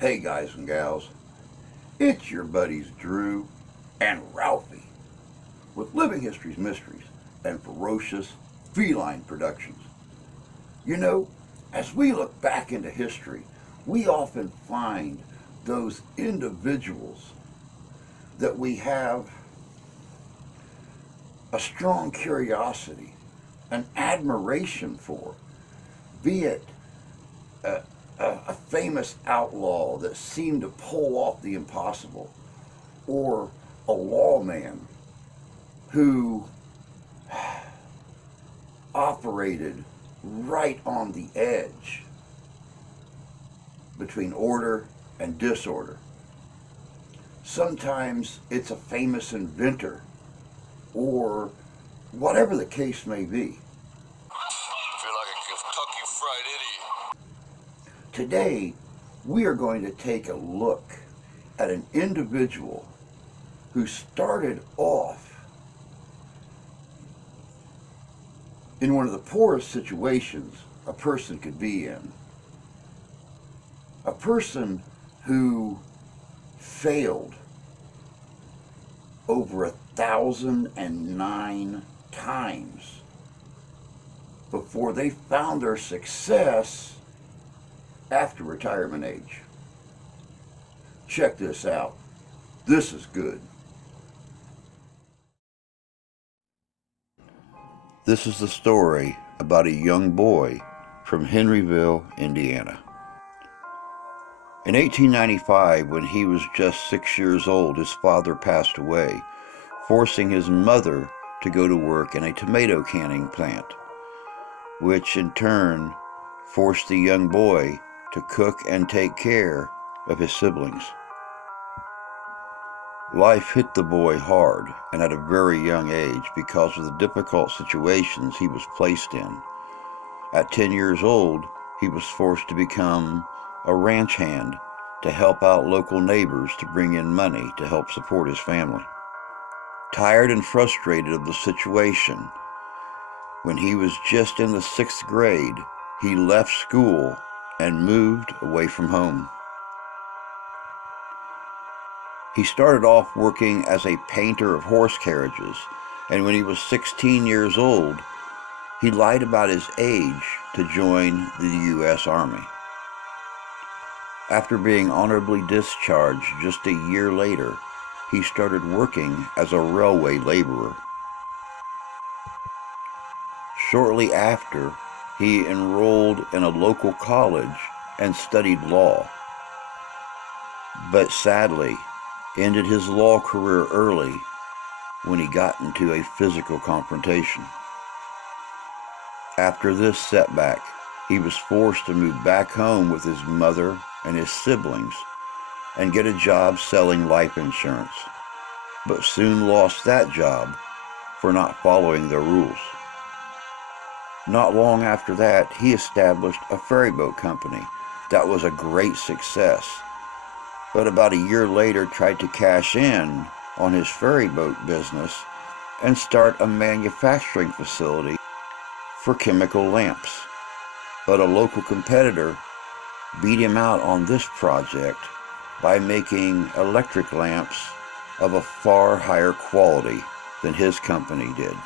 Hey guys and gals, it's your buddies Drew and Ralphie with Living History's Mysteries and Ferocious Feline Productions. You know, as we look back into history, we often find those individuals that we have a strong curiosity, an admiration for, be it a famous outlaw that seemed to pull off the impossible, or a lawman who operated right on the edge between order and disorder. Sometimes it's a famous inventor, or whatever the case may be. I feel like a Kentucky Fried Idiot. Today, we are going to take a look at an individual who started off in one of the poorest situations a person could be in. A person who failed over 1,009 times before they found their success after retirement age. Check this out. This is good. This is the story about a young boy from Henryville, Indiana. In 1895, when he was just 6 years old, his father passed away, forcing his mother to go to work in a tomato canning plant, which in turn forced the young boy to cook and take care of his siblings. Life hit the boy hard and at a very young age because of the difficult situations he was placed in. At 10 years old, he was forced to become a ranch hand to help out local neighbors to bring in money to help support his family. Tired and frustrated of the situation, when he was just in the 6th grade, he left school and moved away from home. He started off working as a painter of horse carriages, and when he was 16 years old, he lied about his age to join the U.S. Army. After being honorably discharged just a year later, he started working as a railway laborer. Shortly after, he enrolled in a local college and studied law, but sadly ended his law career early when he got into a physical confrontation. After this setback, he was forced to move back home with his mother and his siblings and get a job selling life insurance, but soon lost that job for not following their rules. Not long after that, he established a ferry boat company that was a great success, but about a year later tried to cash in on his ferry boat business and start a manufacturing facility for chemical lamps. But a local competitor beat him out on this project by making electric lamps of a far higher quality than his company did.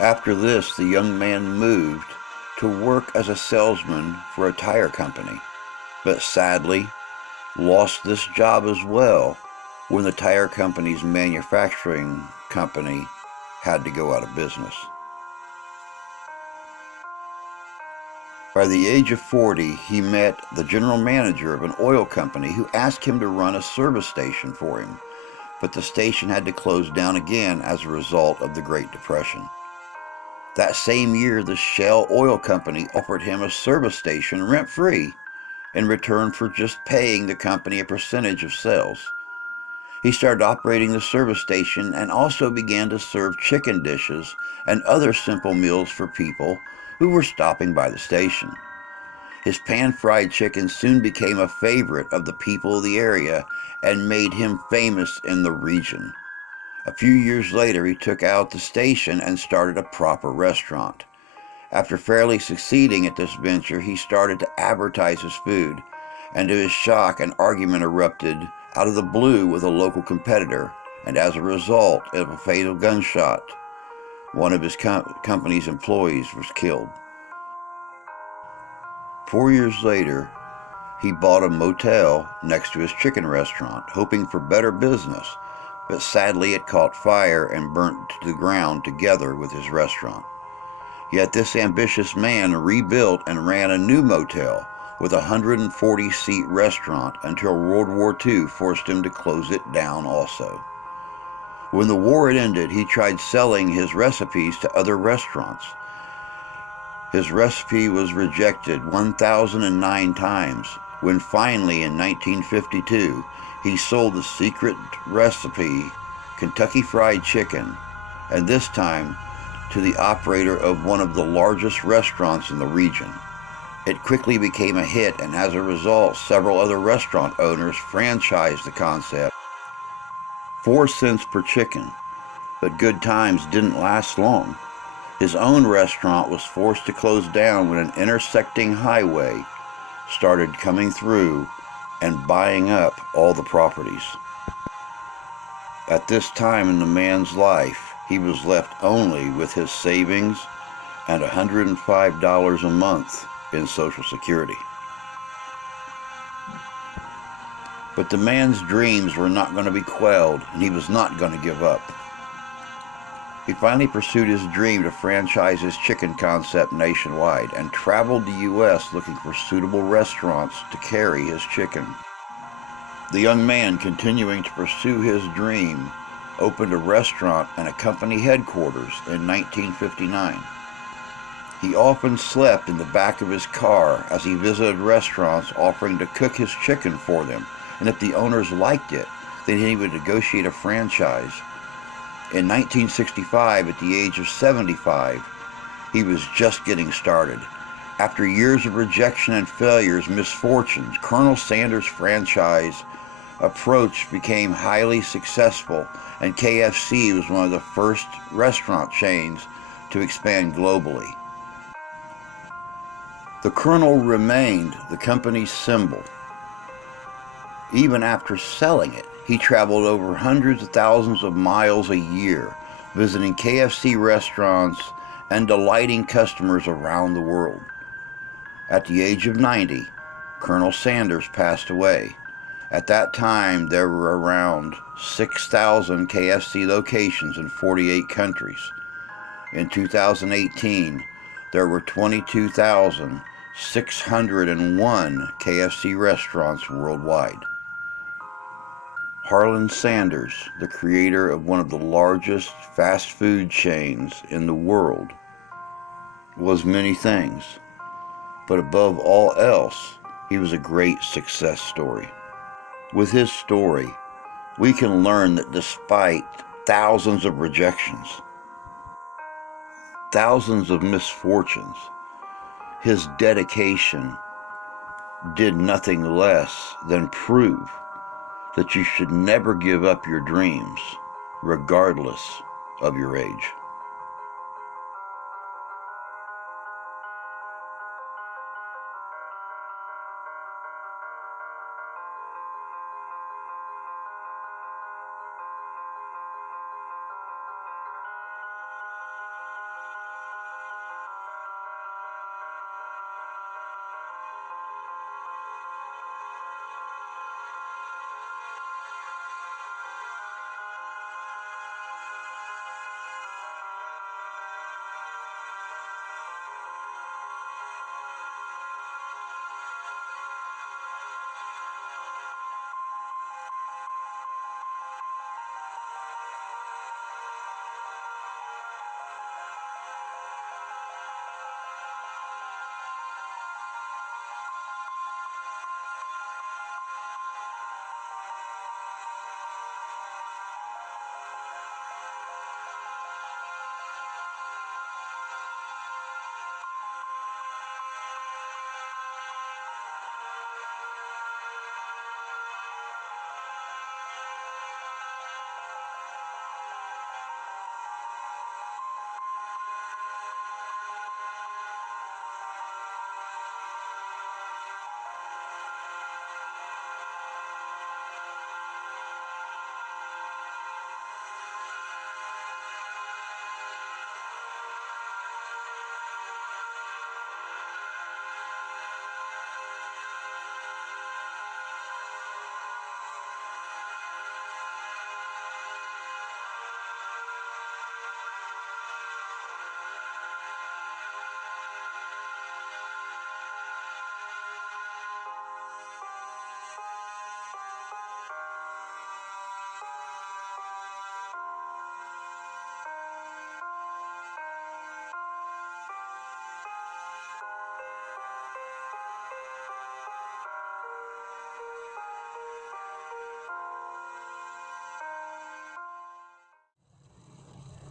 After this, the young man moved to work as a salesman for a tire company, but sadly lost this job as well when the tire company's manufacturing company had to go out of business. By the age of 40, he met the general manager of an oil company who asked him to run a service station for him, but the station had to close down again as a result of the Great Depression. That same year, the Shell Oil Company offered him a service station rent-free in return for just paying the company a percentage of sales. He started operating the service station and also began to serve chicken dishes and other simple meals for people who were stopping by the station. His pan-fried chicken soon became a favorite of the people of the area and made him famous in the region. A few years later, he took out the station and started a proper restaurant. After fairly succeeding at this venture, he started to advertise his food, and to his shock, an argument erupted out of the blue with a local competitor, and as a result of a fatal gunshot, one of his company's employees was killed. 4 years later, he bought a motel next to his chicken restaurant, hoping for better business, but sadly it caught fire and burnt to the ground together with his restaurant. Yet this ambitious man rebuilt and ran a new motel with a 140-seat restaurant until World War II forced him to close it down also. When the war had ended, he tried selling his recipes to other restaurants. His recipe was rejected 1,009 times, when finally in 1952 he sold the secret recipe, Kentucky Fried Chicken, and this time to the operator of one of the largest restaurants in the region. It quickly became a hit, and as a result, several other restaurant owners franchised the concept. 4 cents per chicken, but good times didn't last long. His own restaurant was forced to close down when an intersecting highway started coming through and buying up all the properties. At this time in the man's life, he was left only with his savings and $105 a month in Social Security. But the man's dreams were not going to be quelled, and he was not going to give up. He finally pursued his dream to franchise his chicken concept nationwide and traveled the U.S. looking for suitable restaurants to carry his chicken. The young man, continuing to pursue his dream, opened a restaurant and a company headquarters in 1959. He often slept in the back of his car as he visited restaurants offering to cook his chicken for them, and if the owners liked it, then he would negotiate a franchise. In 1965, at the age of 75, he was just getting started. After years of rejection and failures, misfortunes, Colonel Sanders' franchise approach became highly successful, and KFC was one of the first restaurant chains to expand globally. The Colonel remained the company's symbol. Even after selling it, he traveled over hundreds of thousands of miles a year, visiting KFC restaurants and delighting customers around the world. At the age of 90, Colonel Sanders passed away. At that time, there were around 6,000 KFC locations in 48 countries. In 2018, there were 22,601 KFC restaurants worldwide. Harland Sanders, the creator of one of the largest fast food chains in the world, was many things, but above all else, he was a great success story. With his story, we can learn that despite thousands of rejections, thousands of misfortunes, his dedication did nothing less than prove that you should never give up your dreams, regardless of your age.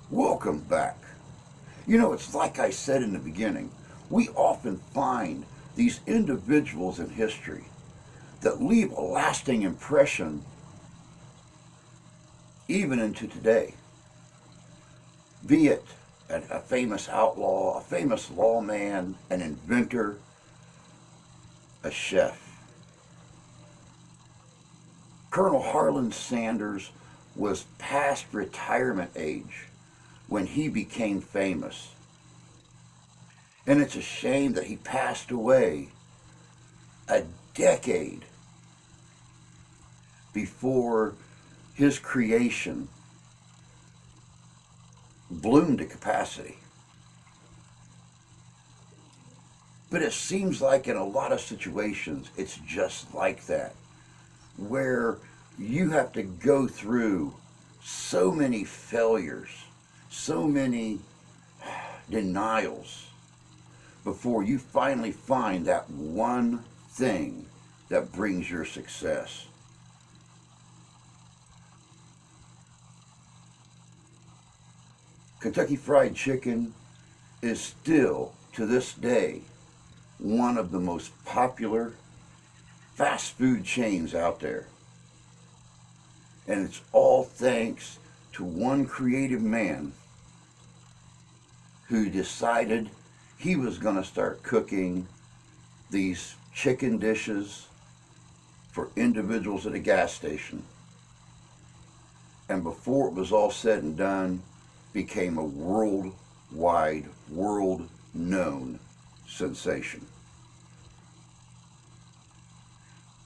Welcome back. You know, it's like I said in the beginning, we often find these individuals in history that leave a lasting impression even into today. Be it a famous outlaw, a famous lawman, an inventor, a chef. Colonel Harland Sanders was past retirement age when he became famous. And it's a shame that he passed away a decade before his creation bloomed to capacity. But it seems like in a lot of situations, it's just like that, where you have to go through so many failures, so many denials, before you finally find that one thing that brings your success. Kentucky Fried Chicken is still, to this day, one of the most popular fast food chains out there. And it's all thanks to one creative man who decided he was going to start cooking these chicken dishes for individuals at a gas station. And before it was all said and done, became a worldwide, world-known sensation.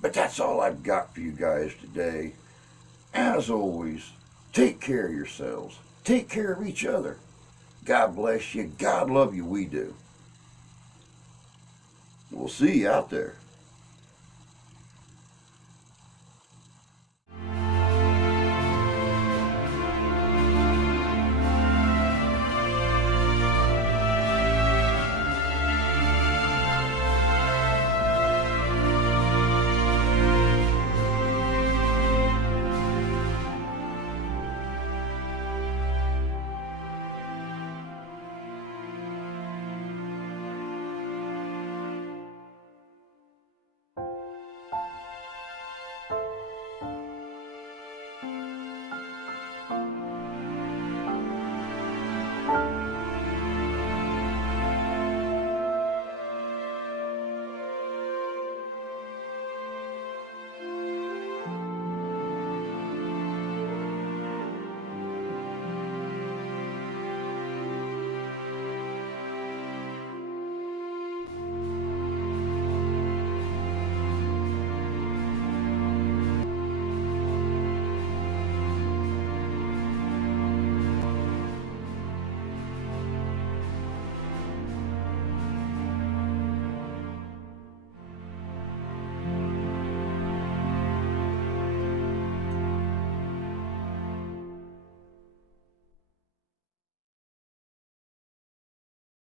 But that's all I've got for you guys today. As always, take care of yourselves. Take care of each other. God bless you. God love you. We do. We'll see you out there.